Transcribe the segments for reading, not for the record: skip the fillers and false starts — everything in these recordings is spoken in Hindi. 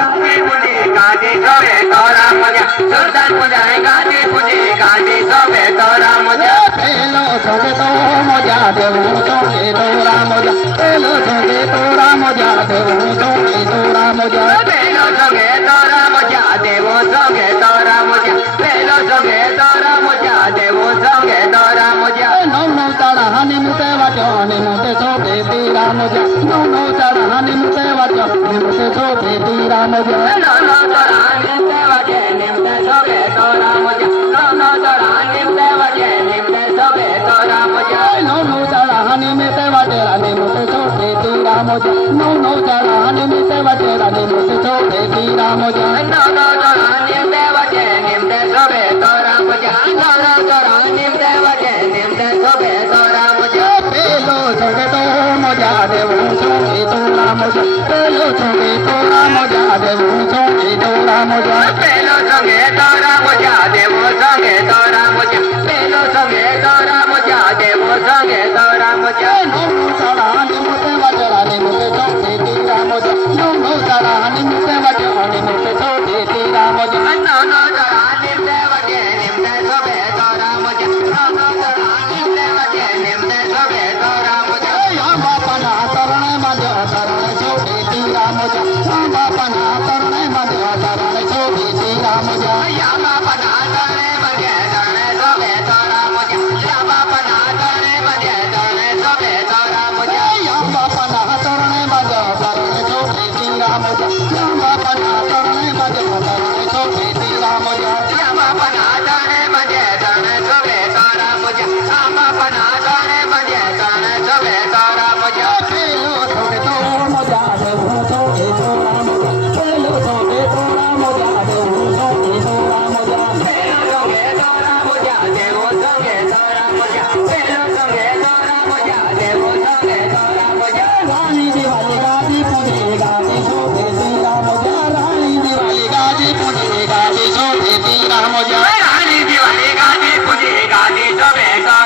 गाजी पूजे गाजी सोबे तोरा मजा सुल्तान पूजाए गाजी पूजे गाजी सोबे तोरा मजा पेलो सोगे तो मजा देवो सोगे तोरा मजा पेलो सोगे तोरा मजा देवो सोगे तोरा मजा पेलो सोगे तोरा मजा देवो सोगे तोरा मजा पेलो सोगे तोरा मजा देवो सोगे तोरा मजा नो नो तारा हानि मुते वाजो हानि मुते सोगे तेरा मजा नो नो तारा हानि मुते वाजो हानि मुते सोगे तेरा मजा नो नो तारा निमते वाजे निमते सोगे तोरा मजा नो नो तारा निमते वाजे निमते सोगे तोरा मजा नो नो तारा हानि मुते वाजे हानि मुते सोगे तेरा मजा नो नो तारा हानि मुते वाजे हानि मुते सोगे तेरा मजा नो नो तारा निमते वाजे निमते सोगे तोरा मजा नो नो तारा निमते वाजे निमते सोगे तोरा मजा पेलो सोगे तो मजा देवो सोगे तोरा मजा पेलो सोगे तोरा मजा देवो सोगे तोरा मजा पेलो सोगे तोरा मजा देवो सोगे तोरा मजा पेलो सोगे तोरा मजा देवो सोगे तोरा मजा नो नो तारा हानि मुते वाजे हानि मुते सोगे तेरा मजा नो नो तारा हानि मुते वाजे हानि मुते सोगे तेरा मजा नो नो तारा निमते वाजे निमते सोगे तोरा मजा नो नो तारा निमते वाजे निमते सोगे तोरा मजा या बापना तरणे मजा तरणे सोगे तेरा मजा या बापना तरणे मजा तरणे सोगे तेरा मजा या बापा ना तने मजे तने सोगे तोरा मजा या बापा ना तने मजे तने सोगे तोरा मजा या बापना तरणे मजा तरणे सोगे तेरा मजा या बापना तरणे मजा तरणे सोगे तेरा मजा या बापा ना तने मजे तने सोगे तोरा मजा या बापा ना तने मजे तने सोगे तोरा मजा पेलो सोगे तो मजा देवो सोगे तोरा मजा पेलो सोगे तोरा मजा देवो सोगे तोरा मजा पेलो सोगे तोरा मजा देवो सोगे तोरा मजा पेलो सोगे तोरा मजा देवो सोगे तोरा मजा रानी दिवाली गाजी पूजे गाजी सोगे तेरा मजा रानी दिवाली गाजी पूजे गाजी सोगे तेरा मजा रानी दिवाली गाजी पूजे गाजी सोगे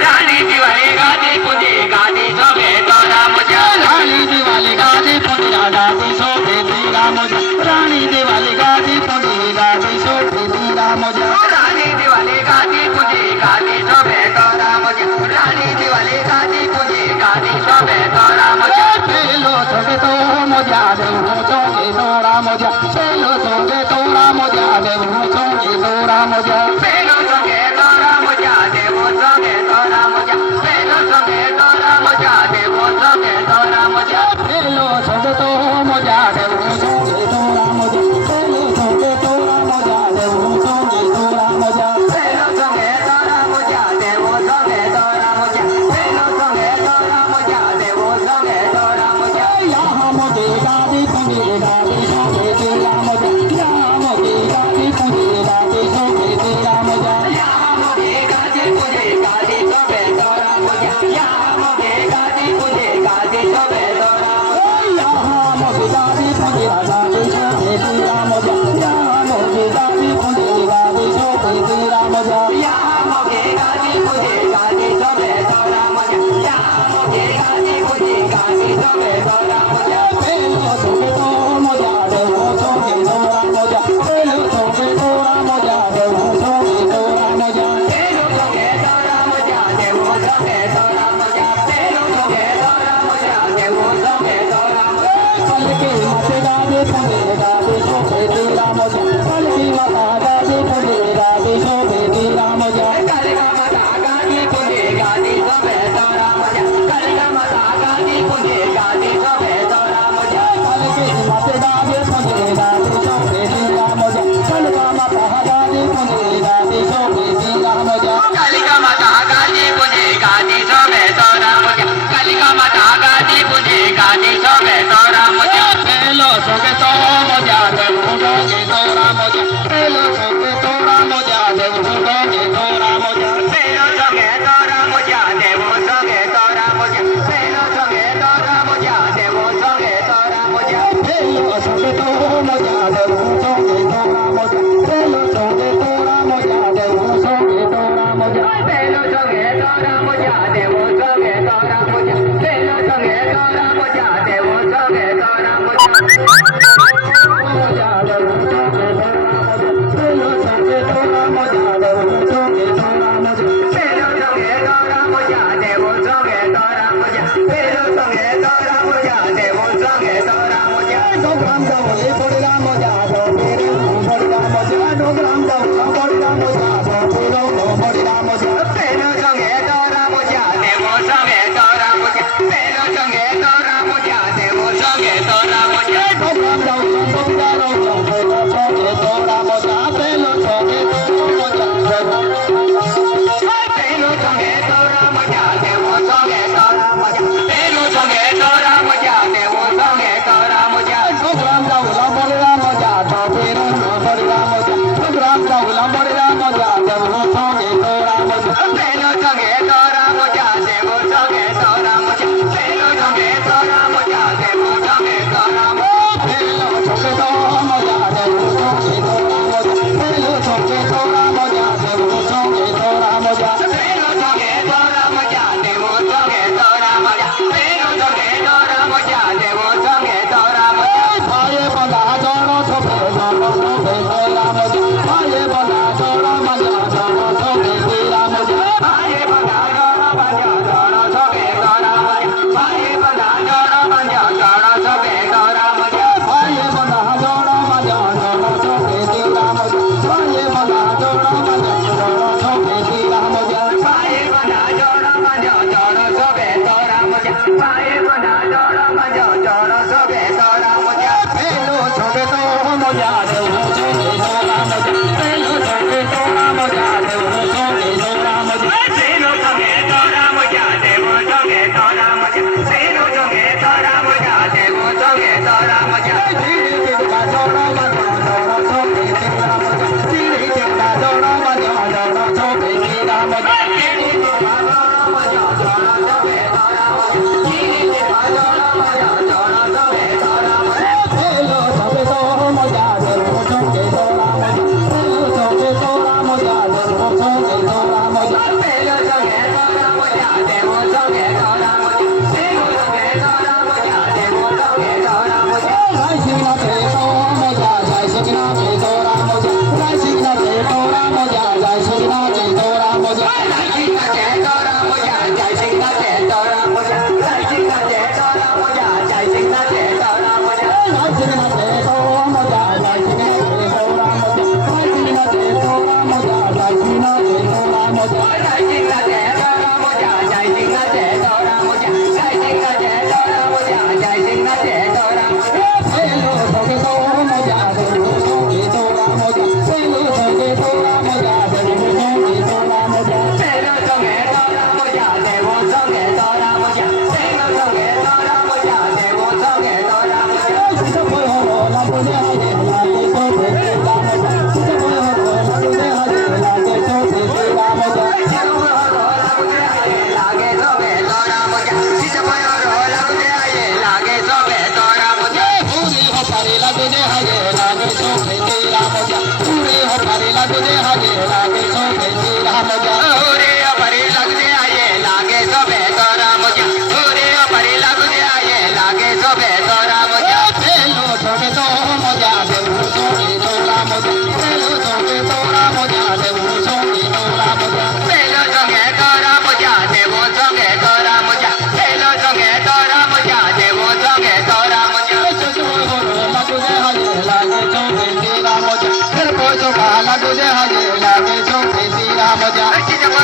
तोरा मजा रानी दिवाली गाजी पूजे गाजी सोगे तोरा मजा रानी दिवाली गाजी पूजे गाजी सोगे तेरा मजा रानी दिवाली गाजी पूजे गाजी सोगे तेरा मजा रानी दिवाली गाजी पूजे गाजी सोगे तोरा मजा रानी दिवाली गाजी पूजे गाजी सोगे तोरा मजा पेलो सोगे तो मजा देवो सोगे तोरा मजा पेलो सोगे तोरा मजा देवो सोगे तोरा मजा पेलो सोगे तोरा मजा देवो सोगे तोरा मजा पेलो सोगे तोरा मजा देवो सोगे तोरा मजा पेलो सोगे तो मजा देवो सोगे तोरा मजा पेलो सोगे तोरा मजा देवो सोगे तोरा मजा पेलो सोगे तोरा मजा देवो सोगे तोरा मजा पेलो सोगे तोरा मजा देवो सोगे तोरा मजा यहाँ मुझे गादी पूजे गादी सोगे तेरा मजा यहाँ मुझे गादी पूजे गादी सोगे तेरा मजा यहाँ मुझे गाजी पूजे गाजी सोगे तोरा मजा यहाँ मुझे गाजी पूजे गाजी सोगे तोरा यहाँ मुझे गादी पूजे गादी सोगे तेरा मजा यहाँ मुझे गादी पूजे गादी सोगे तेरा मजा यहाँ मुझे गाजी पूजे गाजी सोगे तोरा मजा यहाँ मुझे गाजी पूजे गाजी सोगे तोरा मजा पेलो सोगे तो मजा देवो सोगे तोरा मजा पेलो सोगे तोरा मजा देवो सोगे तोरा मजा पेलो सोगे तोरा मजा देवो सोगे तोरा मजा पेलो सोगे तोरा मजा देवो सोगे तोरा मजा कल के माते गादी पूजे गादी सोगे तेरा मजा कल की माता गादी पूजे गादी सोगे तेरा मजा कलिका माता गाजी पूजे गाजी सोगे तोरा मजा कलिका माता गाजी पूजे गाजी सोगे तोरा मजा कल के माते गादी पूजे गादी सोगे तेरा मजा कल का माता गादी पूजे गादी सोगे तेरा मजा कलिका माता गाजी पूजे गाजी सोगे तोरा मजा कलिका माता गाजी पूजे गाजी सोगे तोरा मजा पेलो सोगे तो मजा देवो सोगे तोरा मजा पेलो सोगे तोरा मजा देवो सोगे तोरा मजा पेलो सोगे तोरा मजा देवो सोगे तोरा मजा पेलो सोगे तोरा मजा देवो सोगे तोरा मजा पेलो सोगे तो मजा देवो सोगे तोरा मजा पेलो सोगे तोरा मजा देवो सोगे तोरा मजा पेलो सोगे तोरा मजा देवो सोगे तोरा मजा पेलो सोगे तोरा मजा देवो सोगे तोरा मजा moja, aye bana jora manja jara soke tera moja. Aye bana jara manja jara soke tera moja. Aye bana jara manja jara soke tera moja. Aye bana jora manja jara soke tera moja. Aye bana jora manja jara soke tera moja. Aye bana jara manja jara soke tera moja. Aye bana jara manja jara soke tera moja. Hello soke tera moja, devu soke tera moja. Hello soke tera moja, devu soke tera moja. Seno soke tera moja, devu soke tera moja. Seno soke tera moja, devu soke tera moja. Diri jira jora manja jara soke tera moja. Diri jira jora manja jara soke tera moja. Hello soke tera moja, devu soke tera moja. Hello soke tera moja, devu soke tera moja. Rising up the Tora moja, rising up the Tora moja, rising up the Tora moja, rising up the Tora moja. Rising up the Tora moja, rising up the Tora moja, rising up the Tora moja, rising up the Tora moja. Hello soke Tora moja, devu soke Tora moja. Hello soke Tora moja, devu soke Tora moja. Sita boy ho la ko de ha de la ke soke tera moja. Sita boy ho la ko de ha de la ke soke tera moja. पूरी हो पारे लागो दे हागे लागे सोके तेरा मोजा पूरी हो पारे लागो दे हागे लागे सोके तेरा मोजा हेलो सोके तो मोजा देवु सोके तोरा मोजा हेलो सोके तोरा मोजा देवु सोके तोरा मोजा सोके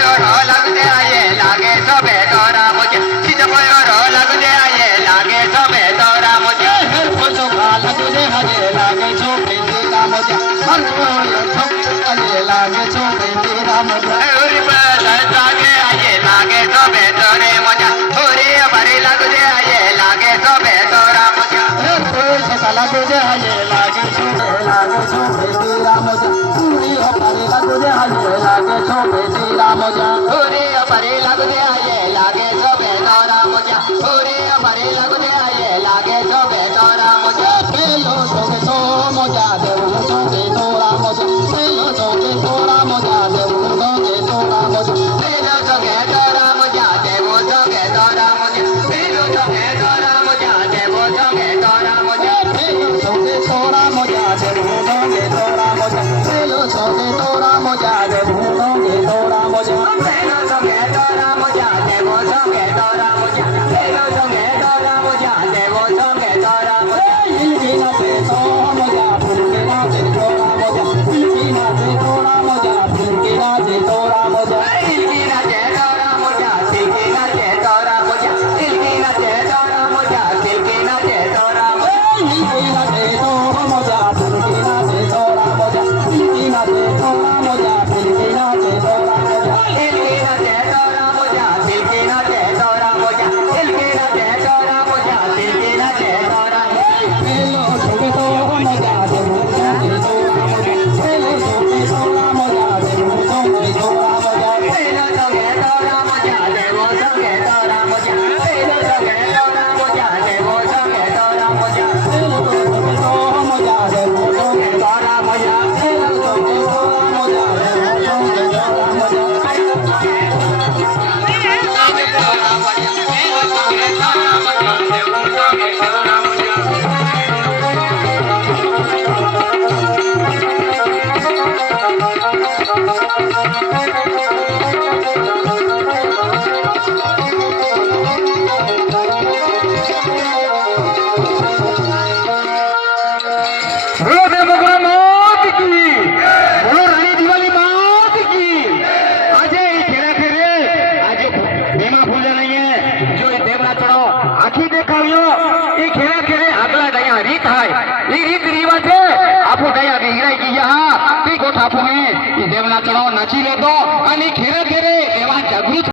हो लागो दे हागे लागे सोके तेरा मोजा फिर पोछो का लागो दे हागे लागे सोके तेरा मोजा फिर पोछो का लागो दे हागे लागे सोके तेरा मोजा हर कोई सोके हागे लागे सोके तेरा मोजा लागो दे हागे लागे सोके तेरा मोजा पूरी हो पारे लागो दे हागे लागे सोके तेरा मोजा हेलो सोके तो मोजा देवु सोके तोरा मोजा हेलो सोके तोरा मोजा देवु सोके तोरा मोजा हेलो सोके तोरा मोजा देवु सोके तोरा मोजा हेलो सोके तोरा मोजा देवु सोके तोरा मोजा इल्किना पे तो मोजा फुलकिना पे तोरा मोजा इल्किना पे तोरा मोजा फुलकिना पे तोरा मोजा इल्किना पे तो मोजा फुलकिना पे तोरा मोजा इल्किना पे तोरा मोजा फुलकिना पे तोरा मोजा જો એ દેવના ચણો આખી દેખાવ્યો એ ખેરે ખેરે આગલા દયા રીત હાય એ રીત રિવાજે આપો દયા બિગડાઈ ગયા હા તે ગોઠાપુને એ દેવના ચણો નચી લેતો અને ખેરે ખેરે એવા જાગૃત